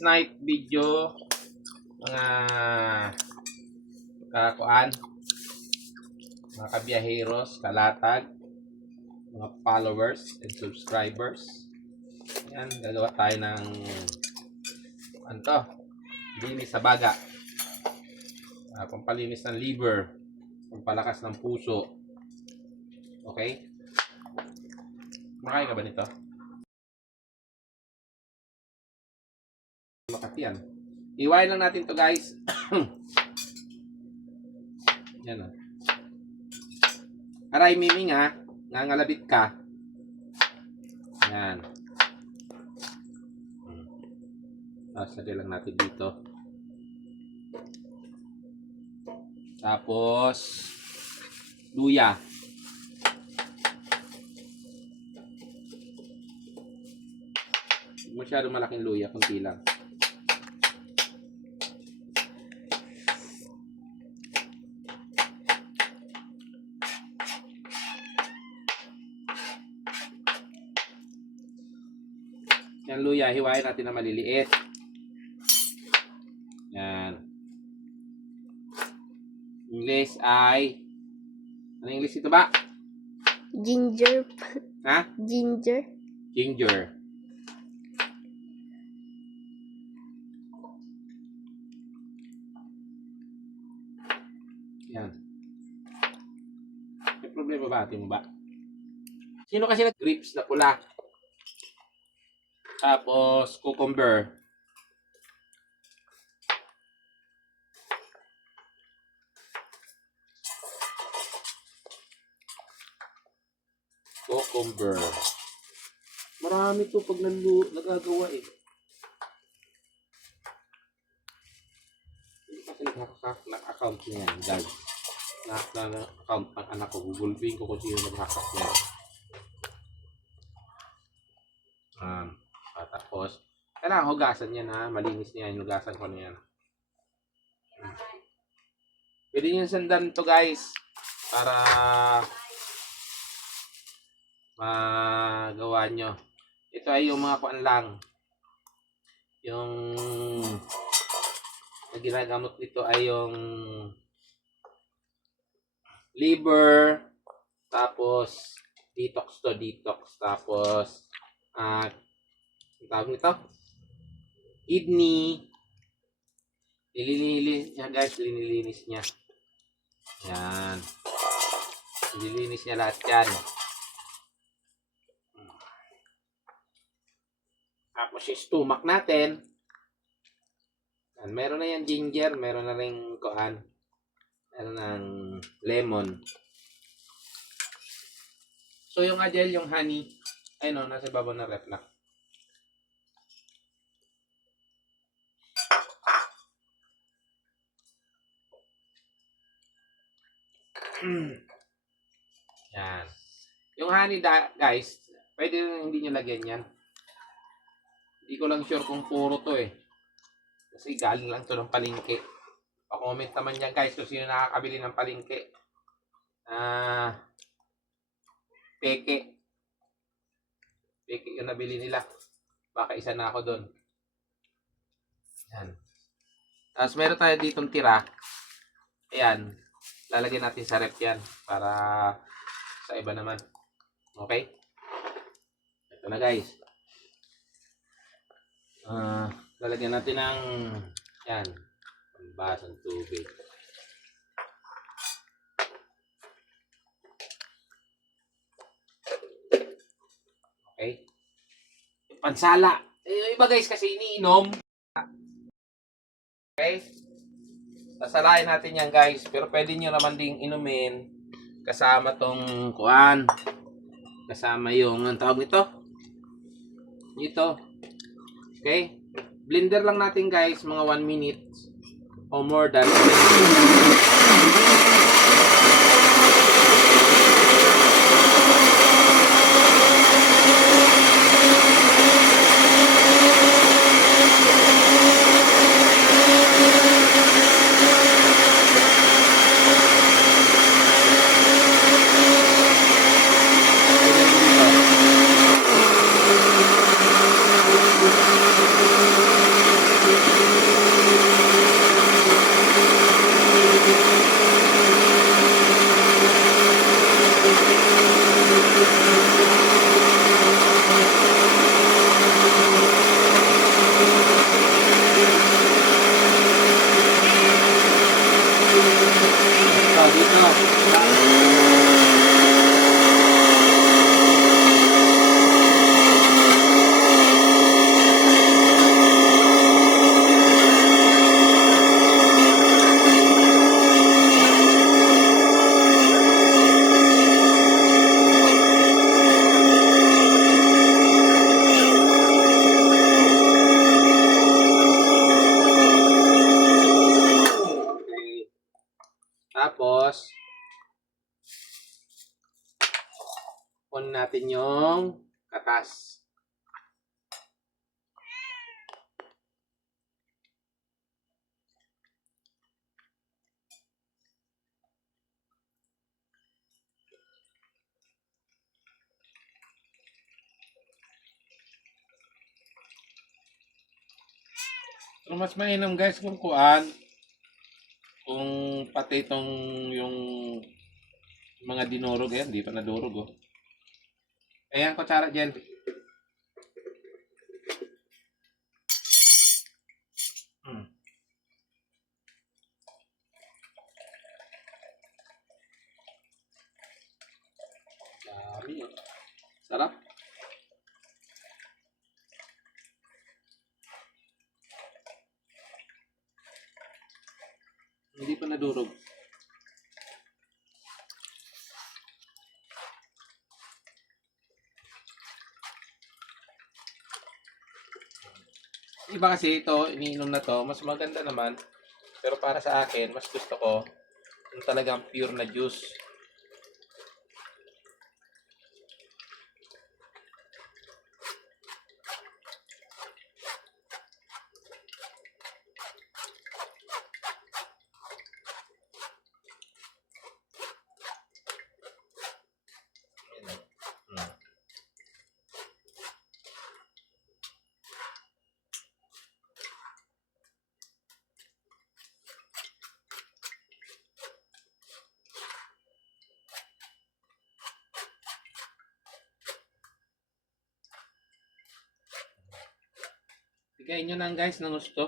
night video, mga kakuan, mga kabiyaheros, kalatag, mga followers and subscribers. Yan, gagawa tayo ng ano to, linis sa baga, pampalinis ng liver, pampalakas ng puso. Okay? Makain ka ba nito? Makati yan. Iwain lang natin to guys. Yan o. Aray miming ha. Nangalabit ka. Yan. Tapos lagay lang natin dito. Tapos luya. Masyado malaking luya, kunti lang. Yan luya, hiwain natin na maliliit. Yan. English ay, ano English ito ba? Ginger. Ha? Ginger. Ginger. Yan. May problema ba? Ate mo ba? Sino kasi nag-grapes na pula? Tapos, cucumber. Cucumber. Marami to pag nagagawa eh. Hindi kasi nag-account niya yan, guys. Na-account ng anak ko. Google Pay ko kung sino nag-account niya. Tapos, kailangan hugasan niya na malinis niya. Hugasan ko na yan. Pwede niyo sandan to guys. Para magawa nyo. Ito ay yung mga kuan lang. Yung na ginagamot nito ay yung liver, tapos detox to, detox, tapos ang tawag nito, kidney. Nililinis niya guys, linilinis niya. Yan. Nililinis niya lahat yan. Tapos yung stomach natin. Yan, meron na yan ginger, meron na rin kuan. Meron ng lemon. So yung adel, yung honey, ay no, nasa babaw na ref na. Yan. Yung honey guys, pwede na hindi nyo lagyan yan. Hindi ko lang sure kung puro to eh. Kasi galing lang to ng palengke. Pa-comment naman yan guys kung sino nakakabili ng palengke. Peke. Peke yung nabili nila. Baka isa na ako doon. Yan. Tapos meron tayo ditong tira. Ayan. Lalagyan natin sa rep yan. Para sa iba naman. Okay? Ito na guys. Lalagyan natin ng yan. Basang tubig. Okay? Pansala. Yung iba guys kasi iniinom. Okay? Sasalain natin yan guys. Pero pwede nyo naman ding inumin kasama tong kuan. Kasama yung, ang tawag nito? Ito. Okay? Blender lang natin guys, mga 1 minute or more than. Tapos, on natin yung katas. So, mas mainam guys kung kuan, kung pati itong yung mga dinurog, ayan, di pa nadurog oh. Ayan, kutsara dyan. Hmm. Dami oh. Sarap. Hindi pa nadurog. Iba kasi ito, iniinom na to, mas maganda naman. Pero para sa akin, mas gusto ko yung talagang pure na juice. Ayan, oh. Hmm. Bigay nyo lang guys ng gusto.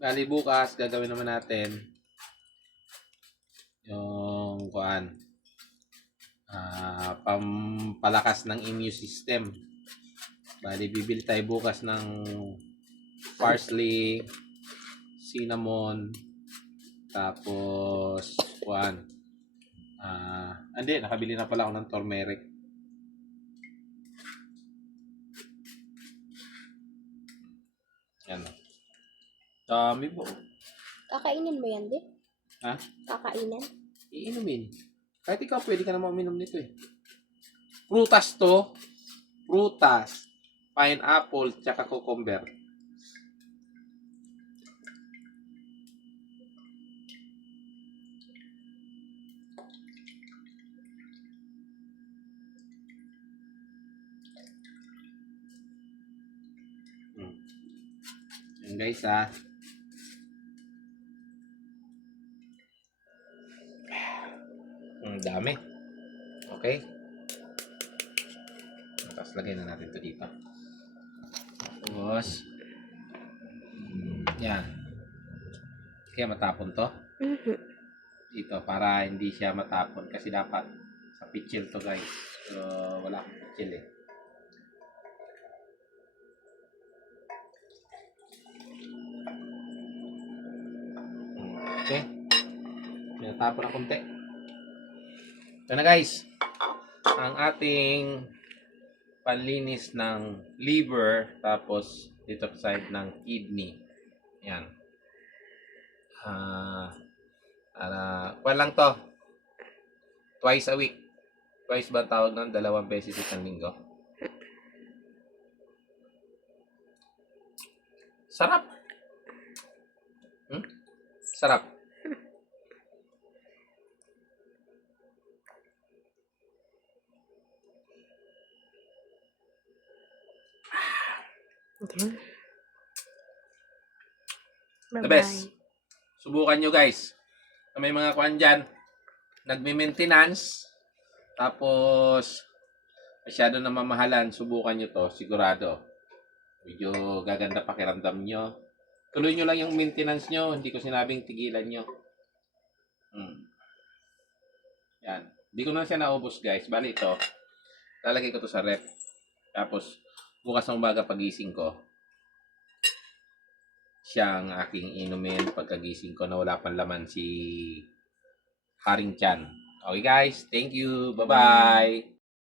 Bali bukas, gagawin naman natin yung kuan, pampalakas ng immune system. Bali bibili tayo bukas ng parsley, cinnamon, tapos kuan. Hindi, nakabili na pala ako ng turmeric. Yan. Dami po. Kakainin mo yan, di? Ha? Kakainin? Iinumin. Kahit ikaw, pwede ka naman uminom nito eh. Prutas to. Prutas. Pineapple, tsaka cucumber. Yan guys ha. Ang dami. Okay. Tapos lagay na natin ito dito. Tapos, yan. Kaya matapon to. Dito, para hindi siya matapon. Kasi dapat sa pitchil to guys. So, wala akong pitchil eh. Okay. Pinatapon na konti. Ito na guys. Ang ating panlinis ng liver. Tapos, dito sa side ng kidney. Yan. Well lang to. Twice a week. Twice ba tawag ng 2 beses isang linggo? Sarap. Sarap. Okay. The best. Subukan nyo guys. May mga kuhan dyan. Nagme-maintenance. Tapos, masyado na mamahalan. Subukan nyo to. Sigurado. Medyo gaganda pakiramdam nyo. Tuloy nyo lang yung maintenance nyo. Hindi ko sinabing tigilan nyo. Yan. Hindi ko na siya naubos guys. Bali ito. Lalagay ko to sa rep. Tapos, bukas ng umaga pagising ko. siyang aking inumin pagkagising ko na wala pang laman si Haring Chan. Okay guys, thank you. Bye-bye.